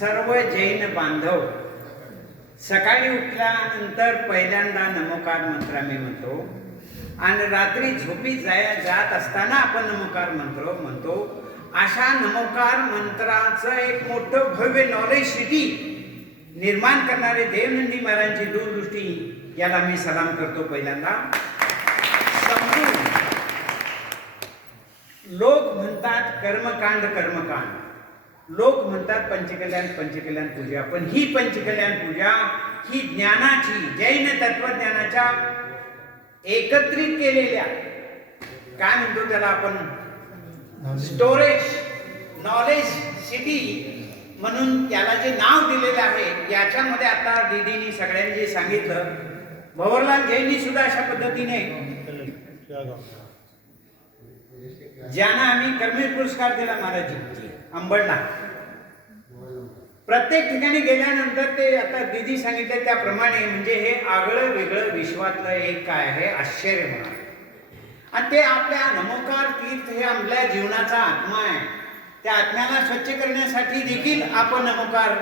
सर्व जैन बांधव सकाळी उठल्यानंतर पहिल्यांदा नमोकार मंत्र आम्ही म्हणतो आणि रात्री झोपी जात असताना आपण नमोकार मंत्र म्हणतो. अशा नमोकार मंत्राचं एक मोठं भव्य नॉलेज सिटी निर्माण करणारे देवनंदी महाराजांची दूरदृष्टी याला मी सलाम करतो. पहिल्यांदा लोक म्हणतात कर्मकांड कर्मकांड, लोक म्हणतात पंचकल्याण पूजा, पण ही पंचकल्याण पूजा ही ज्ञानाची, जैन तत्वज्ञानाच्या एकत्रित केलेल्या, काय म्हणतो त्याला आपण, स्टोरेज नॉलेज सिटी म्हणून त्याला जे नाव दिलेलं आहे. याच्यामध्ये आता दीदींनी सगळ्यांनी जे सांगितलं, भवरलाल जैननी सुद्धा अशा पद्धतीने, ज्यांना आम्ही कर्मवीर पुरस्कार दिला महाराजांची अंबडला, प्रत्येक ठिकाणी गेल्यानंतर ते आता दीदी सांगितले त्याप्रमाणे, म्हणजे हे आगळं वेगळं विश्वातलं एक काय आहे आश्चर्य म्हणा. आणि ते आपल्या नमोकार तीर्थ हे आपल्या जीवनाचा आत्मा आहे. त्या आत्म्याला स्वच्छ करण्यासाठी देखील आपण नमोकार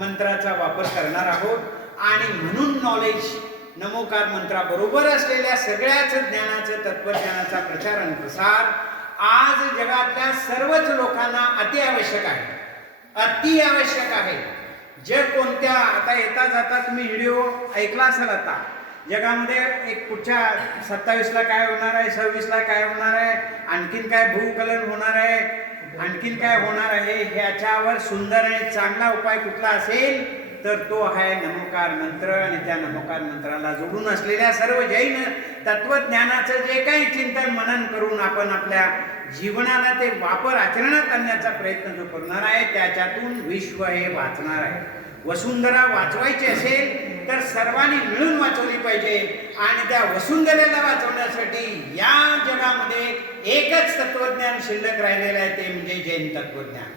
मंत्राचा वापर करणार आहोत. आणि म्हणून नॉलेज नमोकार मंत्राबरोबर असलेल्या सगळ्याच ज्ञानाचं, तत्वज्ञानाचा प्रचार आणि प्रसार आज जगातल्या सर्वच लोकांना अति आवश्यक आहे, अति आवश्यक आहे. जग कोणत्या, आता येता जाता तुम्ही व्हिडिओ ऐकला असाल, आता जगामध्ये एक पुढच्या 27ला काय होणार आहे, 26ला काय होणार आहे, आणखीन काय भूकलन होणार आहे, आणखीन काय होणार आहे, ह्याच्यावर सुंदर आणि चांगला उपाय कुठला असेल तर तो आहे नमोकार मंत्र. आणि त्या नमोकार मंत्राला जोडून असलेल्या सर्व जैन तत्वज्ञानाचं जे काही चिंतन मनन करून आपण आपल्या जीवनाला ते वापर आचरणात आणण्याचा प्रयत्न जो करणार आहे, त्याच्यातून विश्व हे वाचणार आहे. वसुंधरा वाचवायची असेल तर सर्वांनी मिळून वाचवली पाहिजे. आणि त्या वसुंधरेला वाचवण्यासाठी या जगामध्ये एकच तत्वज्ञान शिल्लक राहिलेलं आहे, ते म्हणजे जैन तत्वज्ञान.